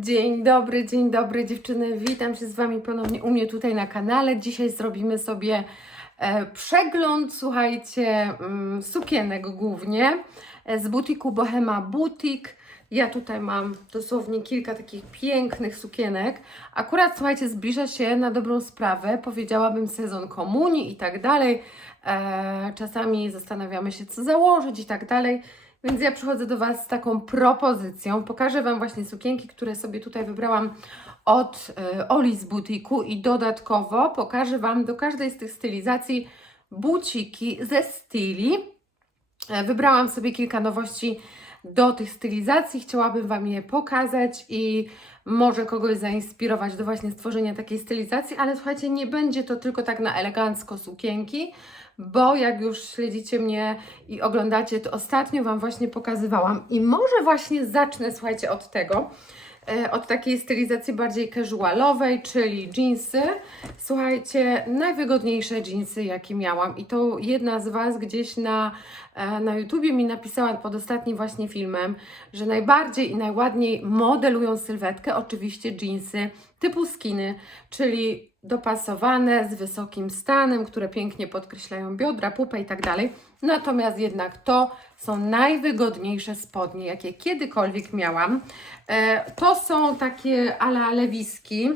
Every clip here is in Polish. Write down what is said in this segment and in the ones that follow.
Dzień dobry, dzień dobry dziewczyny. Witam się z Wami ponownie u mnie tutaj na kanale. Dzisiaj zrobimy sobie e, przegląd, słuchajcie, mm, sukienek głównie e, z butiku Bohema Boutique. Ja tutaj mam dosłownie kilka takich pięknych sukienek. Akurat, słuchajcie, zbliża się na dobrą sprawę, powiedziałabym sezon komunii i tak dalej. E, czasami zastanawiamy się, co założyć i tak dalej. Więc ja przychodzę do Was z taką propozycją. Pokażę Wam właśnie sukienki, które sobie tutaj wybrałam od y, Oli z butiku i dodatkowo pokażę Wam do każdej z tych stylizacji buciki ze styli. E, Wybrałam sobie kilka nowości do tych stylizacji. Chciałabym Wam je pokazać i może kogoś zainspirować do właśnie stworzenia takiej stylizacji, ale słuchajcie, nie będzie to tylko tak na elegancko sukienki, bo jak już śledzicie mnie i oglądacie, to ostatnio Wam właśnie pokazywałam i może właśnie zacznę, słuchajcie, od tego, od takiej stylizacji bardziej casualowej, czyli jeansy. Słuchajcie, najwygodniejsze jeansy, jakie miałam i to jedna z Was gdzieś na, e, na YouTubie mi napisała pod ostatnim właśnie filmem, że najbardziej i najładniej modelują sylwetkę oczywiście jeansy typu skiny, czyli dopasowane z wysokim stanem, które pięknie podkreślają biodra, pupę i tak dalej. Natomiast jednak to są najwygodniejsze spodnie, jakie kiedykolwiek miałam. E, to są takie ala lewiski,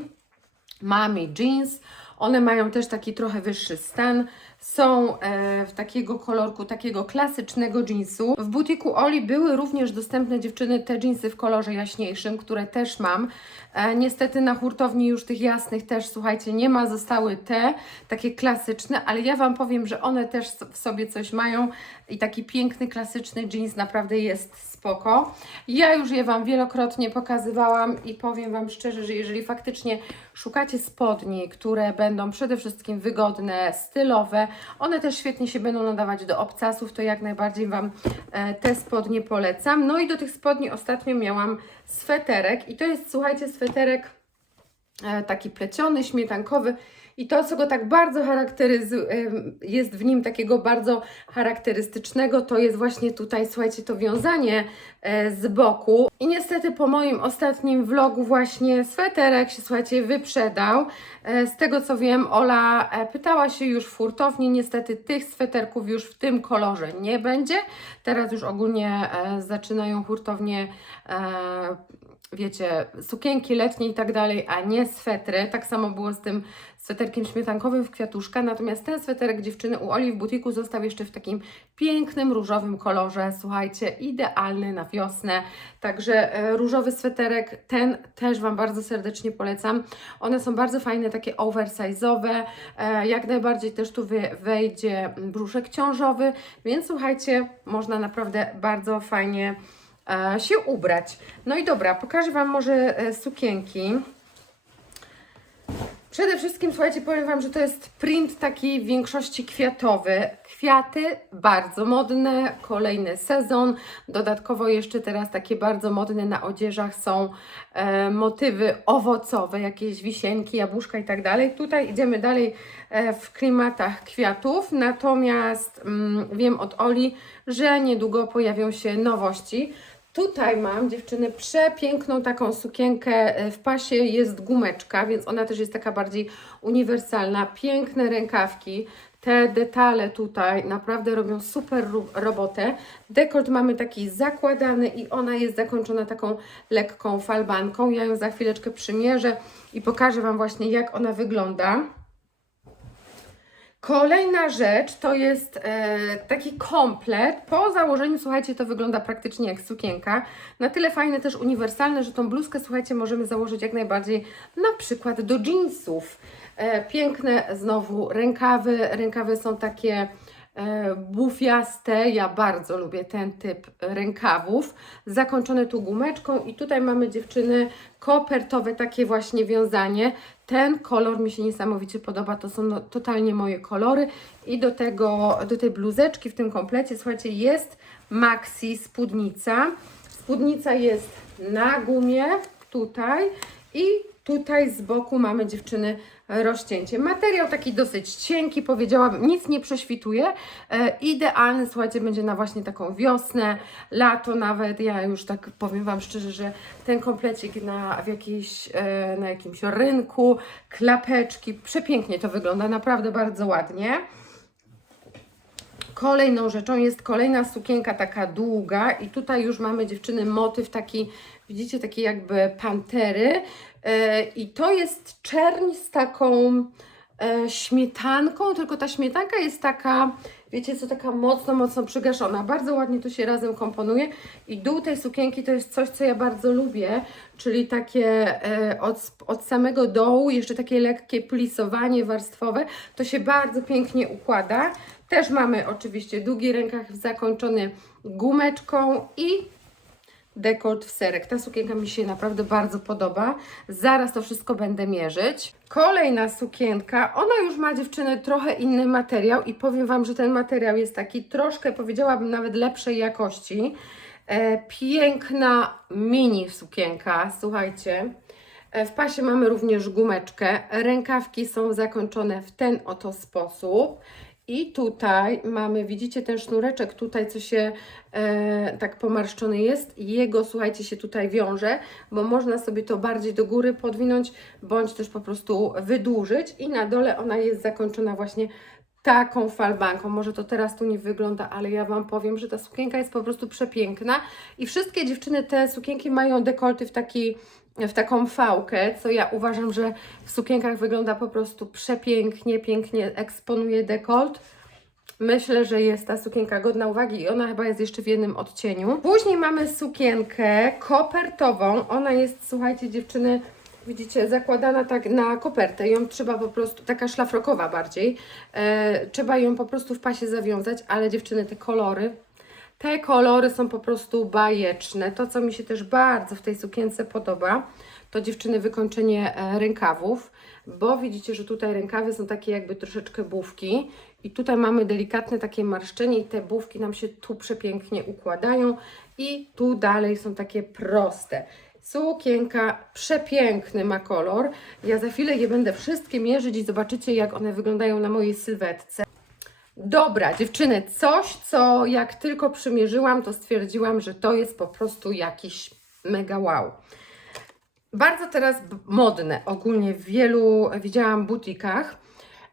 Mami jeans. One mają też taki trochę wyższy stan. Są e, w takiego kolorku, takiego klasycznego jeansu. W butiku Oli były również dostępne dziewczyny te jeansy w kolorze jaśniejszym, które też mam. E, niestety na hurtowni już tych jasnych też, słuchajcie, nie ma. Zostały te, takie klasyczne, ale ja Wam powiem, że one też w sobie coś mają i taki piękny, klasyczny jeans naprawdę jest spoko. Ja już je Wam wielokrotnie pokazywałam i powiem Wam szczerze, że jeżeli faktycznie szukacie spodni, które będą przede wszystkim wygodne, stylowe, one też świetnie się będą nadawać do obcasów, to jak najbardziej Wam e, te spodnie polecam. No i do tych spodni ostatnio miałam sweterek i to jest, słuchajcie, sweterek e, taki pleciony, śmietankowy. I to, co go tak bardzo charakteryzuje, jest w nim takiego bardzo charakterystycznego, to jest właśnie tutaj, słuchajcie, to wiązanie e, z boku. I niestety po moim ostatnim vlogu właśnie sweterek się, słuchajcie, wyprzedał. E, Z tego co wiem, Ola e, pytała się już w hurtowni, niestety tych sweterków już w tym kolorze nie będzie. Teraz już ogólnie zaczynają hurtownie wiecie, sukienki letnie i tak dalej, a nie swetry. Tak samo było z tym sweterkiem śmietankowym w kwiatuszka, natomiast ten sweterek dziewczyny u Oli w butiku został jeszcze w takim pięknym, różowym kolorze. Słuchajcie, idealny na wiosnę. Także e, różowy sweterek, ten też Wam bardzo serdecznie polecam. One są bardzo fajne, takie oversize'owe. E, jak najbardziej też tu wejdzie brzuszek ciążowy, więc słuchajcie, można naprawdę bardzo fajnie się ubrać. No i dobra, pokażę Wam może e, sukienki. Przede wszystkim, słuchajcie, powiem Wam, że to jest print taki w większości kwiatowy. Kwiaty bardzo modne, kolejny sezon. Dodatkowo jeszcze teraz takie bardzo modne na odzieżach są e, motywy owocowe, jakieś wisienki, jabłuszka i tak dalej. Tutaj idziemy dalej e, w klimatach kwiatów, natomiast mm, wiem od Oli, że niedługo pojawią się nowości. Tutaj mam dziewczyny przepiękną taką sukienkę e, w pasie, jest gumeczka, więc ona też jest taka bardziej uniwersalna. Piękne rękawki, te detale tutaj naprawdę robią super robotę. Dekolt mamy taki zakładany i ona jest zakończona taką lekką falbanką. Ja ją za chwileczkę przymierzę i pokażę Wam właśnie jak ona wygląda. Kolejna rzecz to jest e, taki komplet. Po założeniu, słuchajcie, to wygląda praktycznie jak sukienka. Na tyle fajne, też uniwersalne, że tą bluzkę, słuchajcie, możemy założyć jak najbardziej na przykład do jeansów. E, piękne znowu rękawy. Rękawy są takie bufiaste. Ja bardzo lubię ten typ rękawów. Zakończone tu gumeczką i tutaj mamy dziewczyny kopertowe takie właśnie wiązanie. Ten kolor mi się niesamowicie podoba, to są no, totalnie moje kolory i do tego, do tej bluzeczki w tym komplecie, słuchajcie, jest maxi spódnica. Spódnica jest na gumie tutaj I tutaj z boku mamy dziewczyny rozcięcie. Materiał taki dosyć cienki, powiedziałabym, nic nie prześwituje. E, idealny, słuchajcie, będzie na właśnie taką wiosnę, lato nawet. Ja już tak powiem Wam szczerze, że ten komplecik na, w jakiejś, e, na jakimś rynku, klapeczki, przepięknie to wygląda, naprawdę bardzo ładnie. Kolejną rzeczą jest kolejna sukienka taka długa i tutaj już mamy dziewczyny motyw taki, widzicie, taki jakby pantery e, i to jest czerń z taką e, śmietanką, tylko ta śmietanka jest taka, wiecie co, taka mocno, mocno przygaszona. Bardzo ładnie to się razem komponuje i dół tej sukienki to jest coś, co ja bardzo lubię, czyli takie e, od, od samego dołu, jeszcze takie lekkie plisowanie warstwowe, to się bardzo pięknie układa. Też mamy oczywiście długi rękaw zakończony gumeczką i dekolt w serek. Ta sukienka mi się naprawdę bardzo podoba. Zaraz to wszystko będę mierzyć. Kolejna sukienka, ona już ma dziewczyny trochę inny materiał i powiem Wam, że ten materiał jest taki troszkę, powiedziałabym nawet lepszej jakości. E, piękna mini sukienka, słuchajcie. E, W pasie mamy również gumeczkę. Rękawki są zakończone w ten oto sposób. I tutaj mamy, widzicie ten sznureczek tutaj, co się e, tak pomarszczony jest. Jego, słuchajcie, się tutaj wiąże, bo można sobie to bardziej do góry podwinąć, bądź też po prostu wydłużyć. I na dole ona jest zakończona właśnie taką falbanką. Może to teraz tu nie wygląda, ale ja Wam powiem, że ta sukienka jest po prostu przepiękna. I wszystkie dziewczyny te sukienki mają dekolty w taki w taką fałkę, co ja uważam, że w sukienkach wygląda po prostu przepięknie, pięknie eksponuje dekolt. Myślę, że jest ta sukienka godna uwagi i ona chyba jest jeszcze w jednym odcieniu. Później mamy sukienkę kopertową. Ona jest, słuchajcie, dziewczyny, widzicie, zakładana tak na kopertę. Ją trzeba po prostu, taka szlafrokowa bardziej, e, trzeba ją po prostu w pasie zawiązać, ale dziewczyny, te kolory, te kolory są po prostu bajeczne. To, co mi się też bardzo w tej sukience podoba, to dziewczyny wykończenie e, rękawów, bo widzicie, że tutaj rękawy są takie jakby troszeczkę bufki i tutaj mamy delikatne takie marszczenie i te bufki nam się tu przepięknie układają i tu dalej są takie proste. Sukienka przepiękny ma kolor. Ja za chwilę je będę wszystkie mierzyć i zobaczycie, jak one wyglądają na mojej sylwetce. Dobra, dziewczyny, coś, co jak tylko przymierzyłam, to stwierdziłam, że to jest po prostu jakiś mega wow. Bardzo teraz modne, ogólnie w wielu widziałam butikach.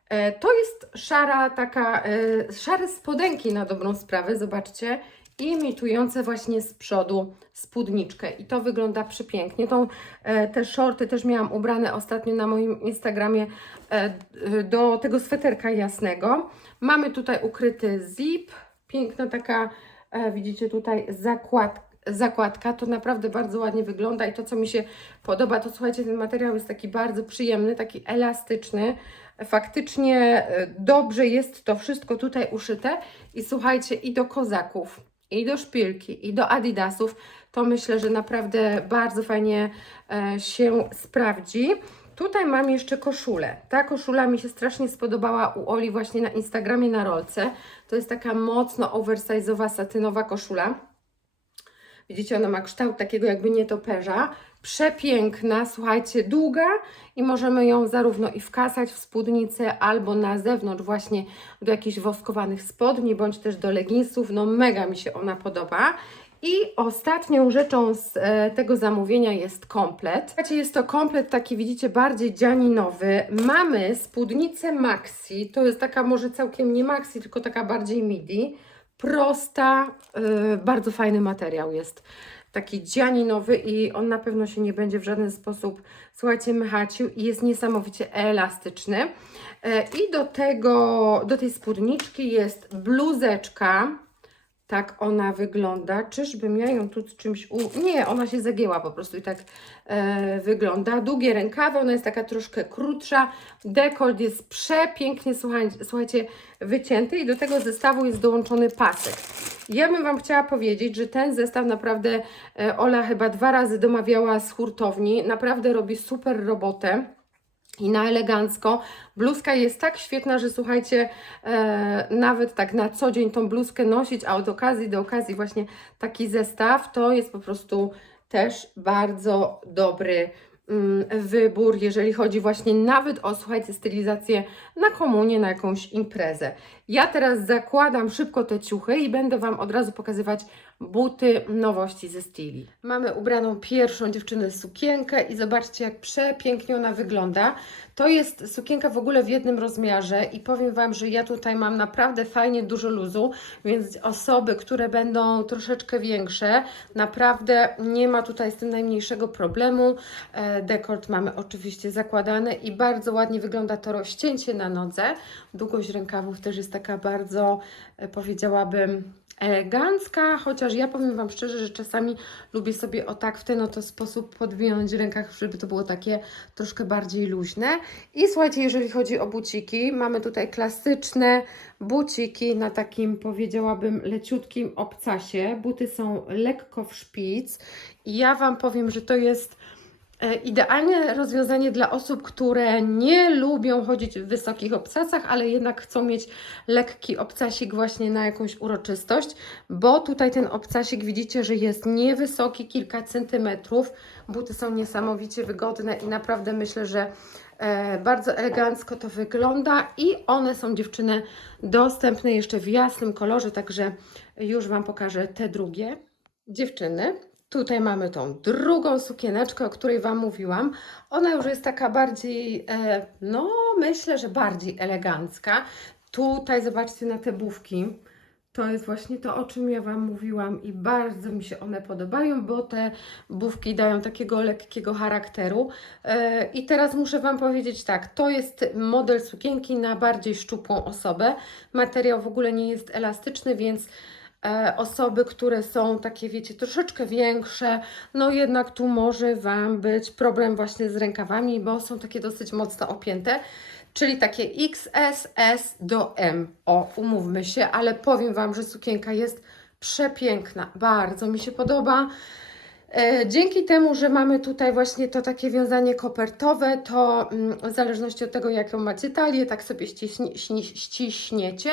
E, To jest szara taka, e, szare spodenki na dobrą sprawę, zobaczcie, imitujące właśnie z przodu spódniczkę i to wygląda przepięknie. Tą, e, te shorty też miałam ubrane ostatnio na moim Instagramie do tego sweterka jasnego. Mamy tutaj ukryty zip, piękna taka, e, widzicie tutaj zakład, zakładka, to naprawdę bardzo ładnie wygląda i to co mi się podoba, to słuchajcie, ten materiał jest taki bardzo przyjemny, taki elastyczny, faktycznie e, dobrze jest to wszystko tutaj uszyte. I słuchajcie, i do kozaków, i do szpilki, i do adidasów, to myślę, że naprawdę bardzo fajnie e, się sprawdzi. Tutaj mam jeszcze koszulę. Ta koszula mi się strasznie spodobała u Oli właśnie na Instagramie na rolce. To jest taka mocno oversize'owa satynowa koszula. Widzicie, ona ma kształt takiego jakby nietoperza. Przepiękna, słuchajcie, długa i możemy ją zarówno i wkasać w spódnicę albo na zewnątrz właśnie do jakichś woskowanych spodni, bądź też do leginsów. No mega mi się ona podoba. I ostatnią rzeczą z e, tego zamówienia jest komplet. Słuchajcie, jest to komplet taki, widzicie, bardziej dzianinowy. Mamy spódnicę maxi, to jest taka może całkiem nie maxi, tylko taka bardziej midi. Prosta, e, bardzo fajny materiał jest. Taki dzianinowy i on na pewno się nie będzie w żaden sposób, słuchajcie, mychacił i jest niesamowicie elastyczny. E, I do tego, do tej spódniczki jest bluzeczka. Tak ona wygląda. Czyżbym ja ją tu z czymś u... Nie, ona się zagięła po prostu i tak e, wygląda. Długie rękawy, ona jest taka troszkę krótsza. Dekolt jest przepięknie, słuchajcie, wycięty i do tego zestawu jest dołączony pasek. Ja bym Wam chciała powiedzieć, że ten zestaw naprawdę e, Ola chyba dwa razy domawiała z hurtowni. Naprawdę robi super robotę i na elegancko. Bluzka jest tak świetna, że słuchajcie, e, nawet tak na co dzień tą bluzkę nosić, a od okazji do okazji właśnie taki zestaw, to jest po prostu też bardzo dobry mm, wybór, jeżeli chodzi właśnie nawet o, słuchajcie, stylizację na komunię, na jakąś imprezę. Ja teraz zakładam szybko te ciuchy i będę Wam od razu pokazywać buty nowości ze Stili. Mamy ubraną pierwszą dziewczynę sukienkę i zobaczcie, jak przepięknie ona wygląda. To jest sukienka w ogóle w jednym rozmiarze i powiem Wam, że ja tutaj mam naprawdę fajnie dużo luzu, więc osoby, które będą troszeczkę większe, naprawdę nie ma tutaj z tym najmniejszego problemu. E, Dekort mamy oczywiście zakładane i bardzo ładnie wygląda to rozcięcie na nodze. Długość rękawów też jest taka bardzo, e, powiedziałabym, elegancka, chociaż ja powiem Wam szczerze, że czasami lubię sobie o tak w ten oto sposób podwinąć rękach, żeby to było takie troszkę bardziej luźne. I słuchajcie, jeżeli chodzi o buciki, mamy tutaj klasyczne buciki na takim, powiedziałabym, leciutkim obcasie. Buty są lekko w szpic i ja Wam powiem, że to jest Idealne rozwiązanie dla osób, które nie lubią chodzić w wysokich obcasach, ale jednak chcą mieć lekki obcasik właśnie na jakąś uroczystość, bo tutaj ten obcasik widzicie, że jest niewysoki, kilka centymetrów. Buty są niesamowicie wygodne i naprawdę myślę, że e, bardzo elegancko to wygląda i one są dziewczyny dostępne jeszcze w jasnym kolorze, także już Wam pokażę te drugie dziewczyny. Tutaj mamy tą drugą sukieneczkę, o której Wam mówiłam. Ona już jest taka bardziej, e, no myślę, że bardziej elegancka. Tutaj zobaczcie na te bufki. To jest właśnie to, o czym ja Wam mówiłam i bardzo mi się one podobają, bo te bufki dają takiego lekkiego charakteru. E, I teraz muszę Wam powiedzieć tak, to jest model sukienki na bardziej szczupłą osobę. Materiał w ogóle nie jest elastyczny, więc osoby, które są takie, wiecie, troszeczkę większe, no jednak tu może Wam być problem właśnie z rękawami, bo są takie dosyć mocno opięte, czyli takie XS, S do M. O, umówmy się, ale powiem Wam, że sukienka jest przepiękna, bardzo mi się podoba. E, Dzięki temu, że mamy tutaj właśnie to takie wiązanie kopertowe, to mm, w zależności od tego, jaką macie talię, tak sobie ściśnie, śnie- ściśniecie.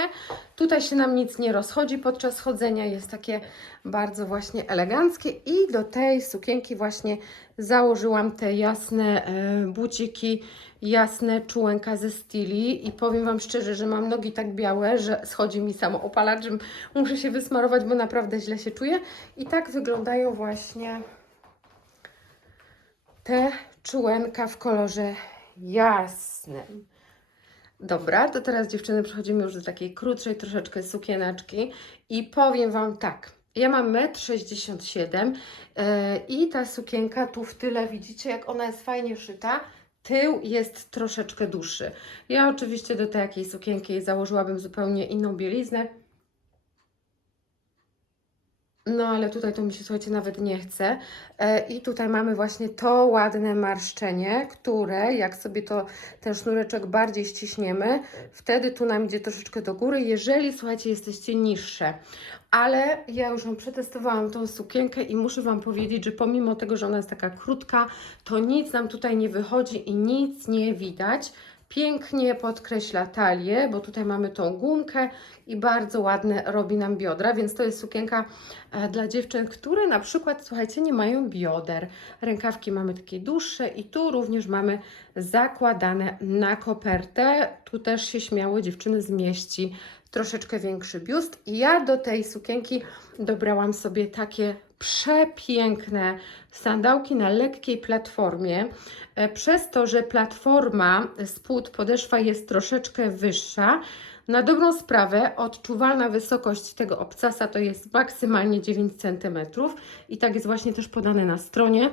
Tutaj się nam nic nie rozchodzi podczas chodzenia, jest takie bardzo właśnie eleganckie i do tej sukienki właśnie założyłam te jasne e, buciki, jasne czułenka ze stili i powiem Wam szczerze, że mam nogi tak białe, że schodzi mi samo opalacz, muszę się wysmarować, bo naprawdę źle się czuję. I tak wyglądają właśnie te czułenka w kolorze jasnym. Dobra, to teraz dziewczyny przechodzimy już do takiej krótszej troszeczkę sukieneczki i powiem Wam tak. Ja mam 1,67 m i ta sukienka tu w tyle widzicie, jak ona jest fajnie szyta. Tył jest troszeczkę dłuższy. Ja oczywiście do takiej sukienki założyłabym zupełnie inną bieliznę. No, ale tutaj to mi się, słuchajcie, nawet nie chce. E, I tutaj mamy właśnie to ładne marszczenie, które jak sobie to ten sznureczek bardziej ściśniemy, wtedy tu nam idzie troszeczkę do góry, jeżeli, słuchajcie, jesteście niższe. Ale ja już ją przetestowałam tą sukienkę i muszę Wam powiedzieć, że pomimo tego, że ona jest taka krótka, to nic nam tutaj nie wychodzi i nic nie widać. Pięknie podkreśla talię, bo tutaj mamy tą gumkę i bardzo ładne robi nam biodra, więc to jest sukienka e, dla dziewczyn, które na przykład, słuchajcie, nie mają bioder. Rękawki mamy takie dłuższe i tu również mamy zakładane na kopertę. Tu też się śmiało dziewczyny zmieści troszeczkę większy biust. I ja do tej sukienki dobrałam sobie takie przepiękne sandałki na lekkiej platformie. E, Przez to, że platforma, spód, podeszwa jest troszeczkę wyższa, na dobrą sprawę odczuwalna wysokość tego obcasa to jest maksymalnie 9 cm i tak jest właśnie też podane na stronie.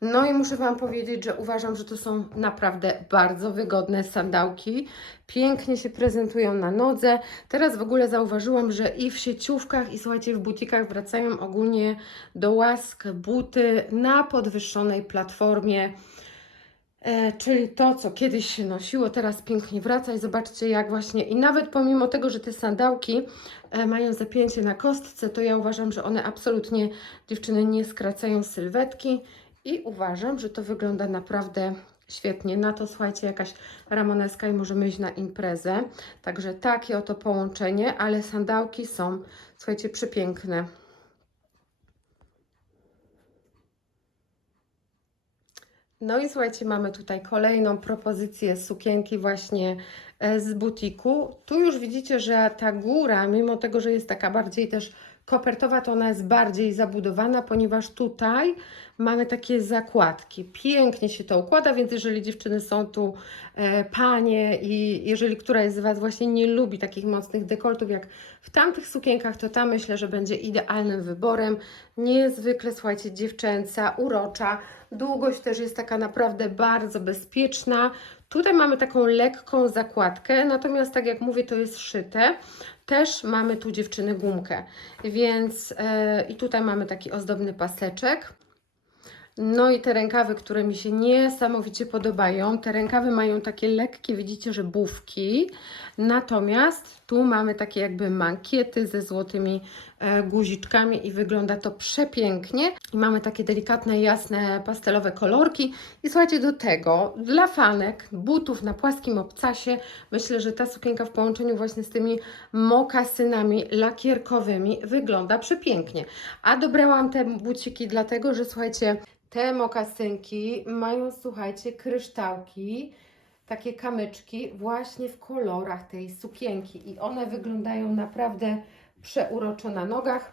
No i muszę Wam powiedzieć, że uważam, że to są naprawdę bardzo wygodne sandałki. Pięknie się prezentują na nodze. Teraz w ogóle zauważyłam, że i w sieciówkach, i słuchajcie, w butikach wracają ogólnie do łask buty na podwyższonej platformie. E, czyli to, co kiedyś się nosiło, teraz pięknie wraca i zobaczcie jak właśnie, i nawet pomimo tego, że te sandałki e, mają zapięcie na kostce, to ja uważam, że one absolutnie dziewczyny nie skracają sylwetki i uważam, że to wygląda naprawdę świetnie. Na to słuchajcie, jakaś ramoneska i możemy iść na imprezę. Także takie oto połączenie, ale sandałki są, słuchajcie, przepiękne. No i słuchajcie, mamy tutaj kolejną propozycję sukienki właśnie e, z butiku. Tu już widzicie, że ta góra, mimo tego, że jest taka bardziej też kopertowa, to ona jest bardziej zabudowana, ponieważ tutaj mamy takie zakładki. Pięknie się to układa, więc jeżeli dziewczyny są tu e, panie i jeżeli któraś z Was właśnie nie lubi takich mocnych dekoltów jak w tamtych sukienkach, to ta myślę, że będzie idealnym wyborem. Niezwykle, słuchajcie, dziewczęca, urocza. Długość też jest taka naprawdę bardzo bezpieczna. Tutaj mamy taką lekką zakładkę, natomiast tak jak mówię, to jest szyte. Też mamy tu dziewczyny gumkę, więc e, i tutaj mamy taki ozdobny paseczek. No i te rękawy, które mi się niesamowicie podobają. Te rękawy mają takie lekkie, widzicie, że bufki. Natomiast tu mamy takie jakby mankiety ze złotymi e, guziczkami i wygląda to przepięknie. I mamy takie delikatne, jasne, pastelowe kolorki. I słuchajcie, do tego dla fanek butów na płaskim obcasie myślę, że ta sukienka w połączeniu właśnie z tymi mokasynami lakierkowymi wygląda przepięknie. A dobrałam te buciki dlatego, że słuchajcie, te mokasynki mają, słuchajcie, kryształki, takie kamyczki właśnie w kolorach tej sukienki i one wyglądają naprawdę przeurocze na nogach.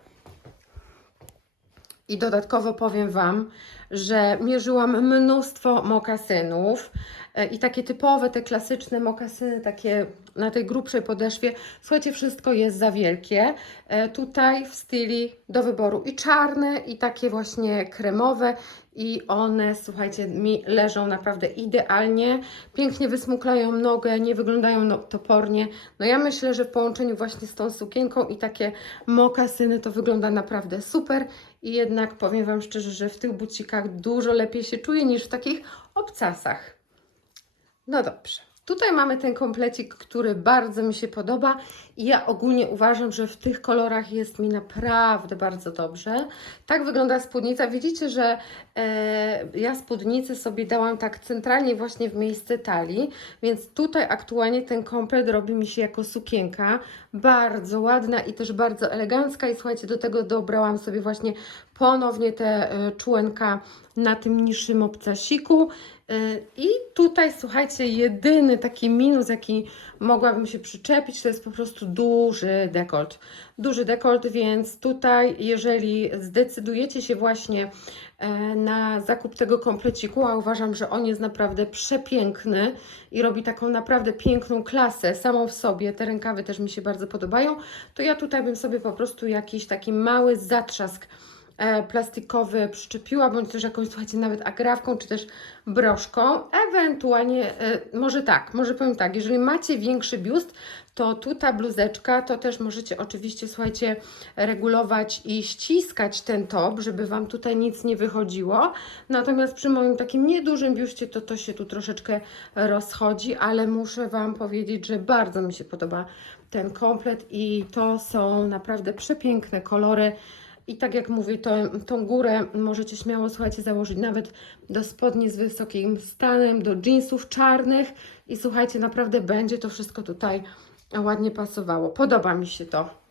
I dodatkowo powiem Wam, że mierzyłam mnóstwo mokasynów e, i takie typowe, te klasyczne mokasyny, takie na tej grubszej podeszwie. Słuchajcie, wszystko jest za wielkie. E, Tutaj w styli do wyboru i czarne, i takie właśnie kremowe. I one, słuchajcie, mi leżą naprawdę idealnie. Pięknie wysmuklają nogę, nie wyglądają no, topornie. No ja myślę, że w połączeniu właśnie z tą sukienką i takie mokasyny to wygląda naprawdę super. I jednak powiem Wam szczerze, że w tych bucikach dużo lepiej się czuję niż w takich obcasach. No dobrze. Tutaj mamy ten komplecik, który bardzo mi się podoba ja ogólnie uważam, że w tych kolorach jest mi naprawdę bardzo dobrze. Tak wygląda spódnica. Widzicie, że e, ja spódnicę sobie dałam tak centralnie właśnie w miejsce talii, więc tutaj aktualnie ten komplet robi mi się jako sukienka. Bardzo ładna i też bardzo elegancka i słuchajcie, do tego dobrałam sobie właśnie ponownie te e, członka na tym niższym obcasiku. Y, I tutaj, słuchajcie, jedyny taki minus, jaki mogłabym się przyczepić, to jest po prostu duży dekolt. Duży dekolt, więc tutaj, jeżeli zdecydujecie się właśnie e, na zakup tego kompleciku, a uważam, że on jest naprawdę przepiękny i robi taką naprawdę piękną klasę samą w sobie, te rękawy też mi się bardzo podobają, to ja tutaj bym sobie po prostu jakiś taki mały zatrzask e, plastikowy przyczepiła, bądź też jakąś, słuchajcie, nawet agrafką, czy też broszką. Ewentualnie, e, może tak, może powiem tak, jeżeli macie większy biust, to tu ta bluzeczka, to też możecie oczywiście, słuchajcie, regulować i ściskać ten top, żeby Wam tutaj nic nie wychodziło. Natomiast przy moim takim niedużym biuście, to to się tu troszeczkę rozchodzi, ale muszę Wam powiedzieć, że bardzo mi się podoba ten komplet i to są naprawdę przepiękne kolory. I tak jak mówię, to, tą górę możecie śmiało, słuchajcie, założyć nawet do spodni z wysokim stanem, do jeansów czarnych i słuchajcie, naprawdę będzie to wszystko tutaj ładnie pasowało. Podoba mi się to.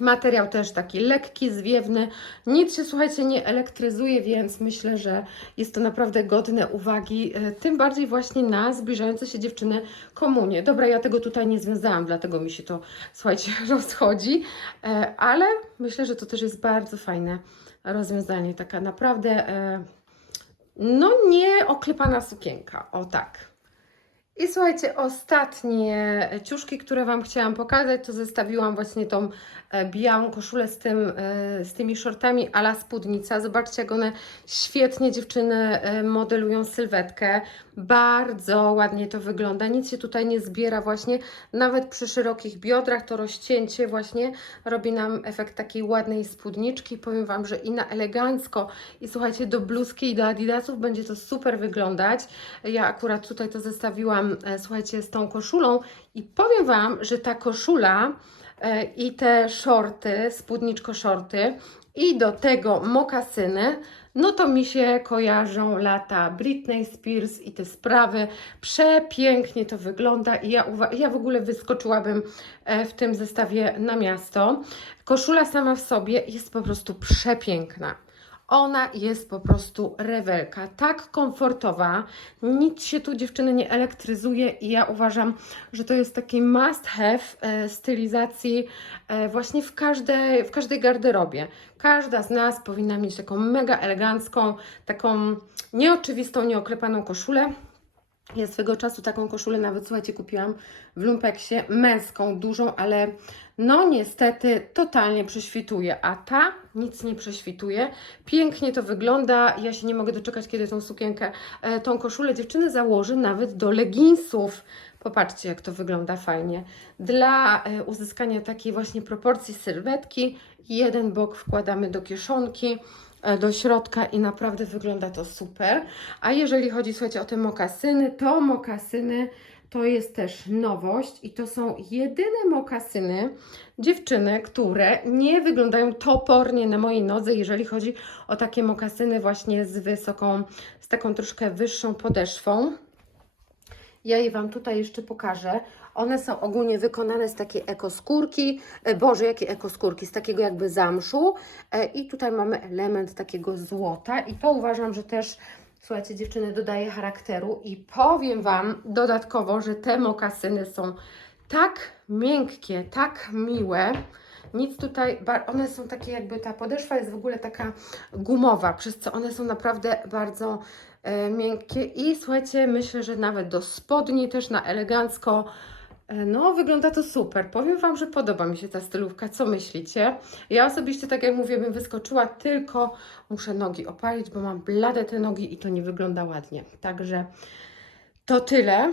Materiał też taki lekki, zwiewny. Nic się, słuchajcie, nie elektryzuje, więc myślę, że jest to naprawdę godne uwagi. e, Tym bardziej właśnie na zbliżające się dziewczyny komunie. Dobra, ja tego tutaj nie związałam, dlatego mi się to, słuchajcie, rozchodzi. E, Ale myślę, że to też jest bardzo fajne rozwiązanie. Taka naprawdę, e, no nie oklepana sukienka. O tak. I słuchajcie, ostatnie ciuszki, które Wam chciałam pokazać, to zestawiłam właśnie tą e, białą koszulę z, tym, e, z tymi shortami ala spódnica. Zobaczcie, jak one świetnie dziewczyny e, modelują sylwetkę. Bardzo ładnie to wygląda. Nic się tutaj nie zbiera właśnie. Nawet przy szerokich biodrach to rozcięcie właśnie robi nam efekt takiej ładnej spódniczki. Powiem Wam, że i na elegancko i słuchajcie, do bluzki i do adidasów będzie to super wyglądać. Ja akurat tutaj to zestawiłam, e, słuchajcie, z tą koszulą i powiem Wam, że ta koszula e, i te shorty, spódniczko shorty i do tego mokasyny, no to mi się kojarzą lata Britney Spears i te sprawy. Przepięknie to wygląda i ja, ja w ogóle wyskoczyłabym e, w tym zestawie na miasto. Koszula sama w sobie jest po prostu przepiękna. Ona jest po prostu rewelka, tak komfortowa, nic się tu dziewczyny nie elektryzuje i ja uważam, że to jest taki must have e, stylizacji e, właśnie w każdej, w każdej garderobie. Każda z nas powinna mieć taką mega elegancką, taką nieoczywistą, nieoklepaną koszulę. Ja swego czasu taką koszulę nawet, słuchajcie, kupiłam w lumpeksie, męską, dużą, ale no niestety totalnie prześwituje, a ta nic nie prześwituje. Pięknie to wygląda, ja się nie mogę doczekać, kiedy tą sukienkę, e, tą koszulę dziewczyny założy nawet do leginsów. Popatrzcie, jak to wygląda fajnie. Dla e, uzyskania takiej właśnie proporcji sylwetki, jeden bok wkładamy do kieszonki, do środka i naprawdę wygląda to super. A jeżeli chodzi, słuchajcie, o te mokasyny, to mokasyny to jest też nowość i to są jedyne mokasyny dziewczyny, które nie wyglądają topornie na mojej nodze, jeżeli chodzi o takie mokasyny właśnie z wysoką, z taką troszkę wyższą podeszwą. Ja je Wam tutaj jeszcze pokażę. One są ogólnie wykonane z takiej ekoskórki, e, Boże, jakie ekoskórki, z takiego jakby zamszu. E, i tutaj mamy element takiego złota. I to uważam, że też, słuchajcie dziewczyny, dodaje charakteru. I powiem Wam dodatkowo, że te mokasyny są tak miękkie, tak miłe, nic tutaj, one są takie jakby, ta podeszwa jest w ogóle taka gumowa, przez co one są naprawdę bardzo e, miękkie. I słuchajcie, myślę, że nawet do spodni też na elegancko, no wygląda to super. Powiem Wam, że podoba mi się ta stylówka, co myślicie? Ja osobiście, tak jak mówię, bym wyskoczyła, tylko muszę nogi opalić, bo mam blade te nogi i to nie wygląda ładnie. Także to tyle.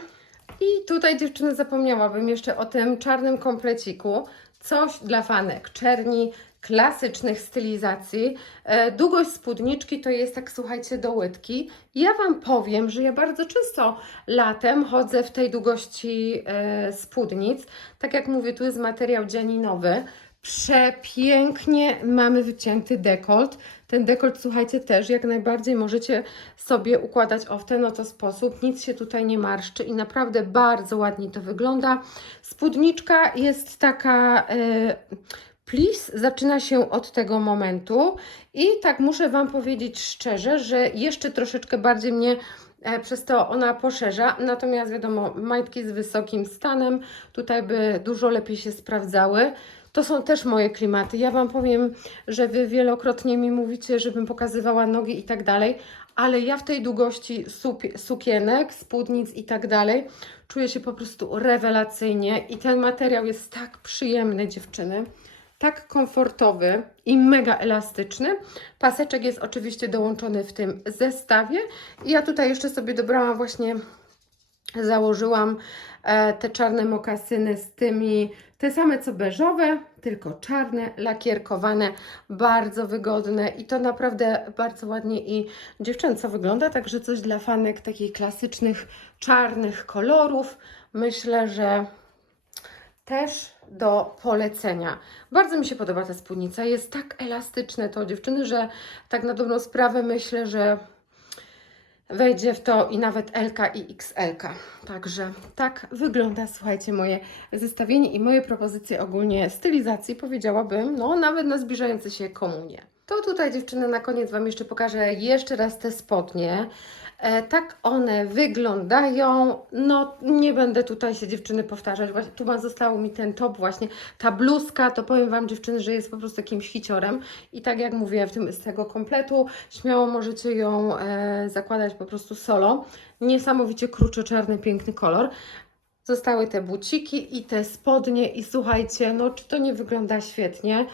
I tutaj dziewczyny zapomniałabym jeszcze o tym czarnym kompleciku. Coś dla fanek czerni, klasycznych stylizacji. E, długość spódniczki to jest tak, słuchajcie, do łydki. Ja Wam powiem, że ja bardzo często latem chodzę w tej długości e, spódnic. Tak jak mówię, tu jest materiał dzianinowy. Przepięknie mamy wycięty dekolt. Ten dekolt, słuchajcie, też jak najbardziej możecie sobie układać o w ten oto sposób. Nic się tutaj nie marszczy i naprawdę bardzo ładnie to wygląda. Spódniczka jest taka. E, Plis zaczyna się od tego momentu i tak muszę Wam powiedzieć szczerze, że jeszcze troszeczkę bardziej mnie e, przez to ona poszerza, natomiast wiadomo, majtki z wysokim stanem tutaj by dużo lepiej się sprawdzały. To są też moje klimaty. Ja Wam powiem, że Wy wielokrotnie mi mówicie, żebym pokazywała nogi i tak dalej, ale ja w tej długości sukienek, spódnic i tak dalej czuję się po prostu rewelacyjnie i ten materiał jest tak przyjemny, dziewczyny tak komfortowy i mega elastyczny. Paseczek jest oczywiście dołączony w tym zestawie. I ja tutaj jeszcze sobie dobrałam właśnie, założyłam e, te czarne mokasyny z tymi, te same co beżowe, tylko czarne, lakierkowane, bardzo wygodne i to naprawdę bardzo ładnie i dziewczęco wygląda, także coś dla fanek takich klasycznych czarnych kolorów. Myślę, że też do polecenia. Bardzo mi się podoba ta spódnica. Jest tak elastyczne to dziewczyny, że tak na dobrą sprawę myślę, że wejdzie w to i nawet LK i XL. Także tak wygląda, słuchajcie, moje zestawienie i moje propozycje ogólnie stylizacji, powiedziałabym, no nawet na zbliżające się komunie. To tutaj dziewczyny na koniec Wam jeszcze pokażę jeszcze raz te spodnie. E, tak one wyglądają. No, nie będę tutaj się dziewczyny powtarzać. Właśnie tu został mi ten top, właśnie ta bluzka. To powiem Wam, dziewczyny, że jest po prostu jakimś hiciorem. I tak jak mówię, w tym z tego kompletu śmiało możecie ją e, zakładać po prostu solo. Niesamowicie kruczy, czarny, piękny kolor. Zostały te buciki i te spodnie. I słuchajcie, no czy to nie wygląda świetnie?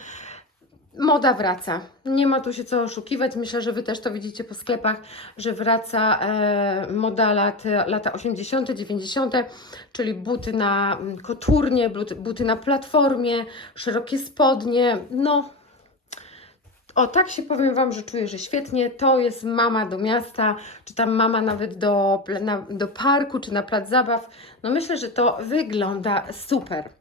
Moda wraca. Nie ma tu się co oszukiwać. Myślę, że Wy też to widzicie po sklepach, że wraca e, moda lat, lata 80., 90., czyli buty na mm, koturnie, buty, buty na platformie, szerokie spodnie. No, o tak się powiem Wam, że czuję, że świetnie. To jest mama do miasta, czy tam mama nawet do, na, do parku, czy na plac zabaw. No myślę, że to wygląda super.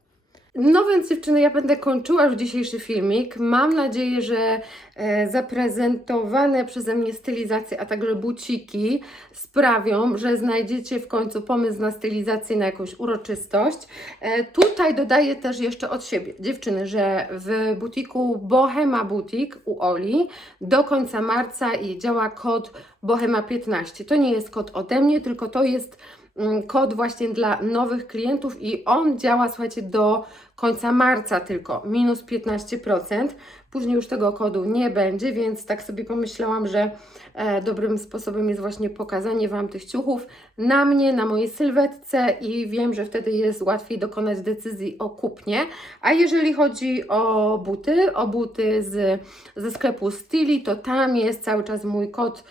No więc dziewczyny, ja będę kończyła już dzisiejszy filmik. Mam nadzieję, że e, zaprezentowane przeze mnie stylizacje, a także buciki sprawią, że znajdziecie w końcu pomysł na stylizację na jakąś uroczystość. E, tutaj dodaję też jeszcze od siebie, dziewczyny, że w butiku Bohema Boutique u Oli do końca marca działa kod Bohema 15. To nie jest kod ode mnie, tylko to jest mm, kod właśnie dla nowych klientów i on działa, słuchajcie, do końca marca tylko, minus 15%. Później już tego kodu nie będzie, więc tak sobie pomyślałam, że e, dobrym sposobem jest właśnie pokazanie Wam tych ciuchów na mnie, na mojej sylwetce i wiem, że wtedy jest łatwiej dokonać decyzji o kupnie. A jeżeli chodzi o buty, o buty z, ze sklepu Stili, to tam jest cały czas mój kod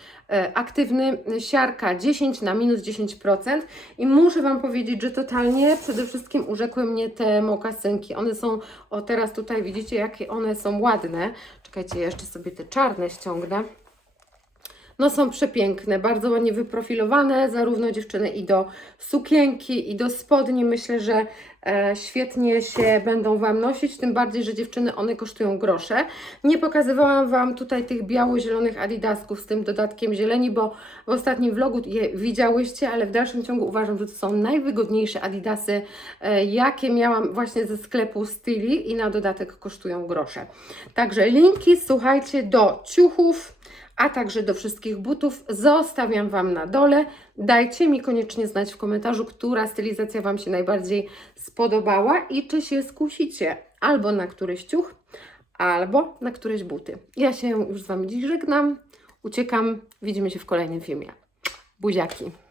aktywny, siarka 10 na minus 10% i muszę Wam powiedzieć, że totalnie przede wszystkim urzekły mnie te mokasynki. One są, o teraz tutaj widzicie, jakie one są ładne. Czekajcie, ja jeszcze sobie te czarne ściągnę. No są przepiękne, bardzo ładnie wyprofilowane, zarówno dziewczyny i do sukienki, i do spodni. Myślę, że e, świetnie się będą Wam nosić, tym bardziej, że dziewczyny one kosztują grosze. Nie pokazywałam Wam tutaj tych biało-zielonych adidasków z tym dodatkiem zieleni, bo w ostatnim vlogu je widziałyście, ale w dalszym ciągu uważam, że to są najwygodniejsze adidasy, e, jakie miałam właśnie ze sklepu Stili i na dodatek kosztują grosze. Także linki, słuchajcie, do ciuchów, a także do wszystkich butów zostawiam Wam na dole. Dajcie mi koniecznie znać w komentarzu, która stylizacja Wam się najbardziej spodobała i czy się skusicie albo na któryś ciuch, albo na któreś buty. Ja się już z Wami dziś żegnam, uciekam, widzimy się w kolejnym filmie. Buziaki!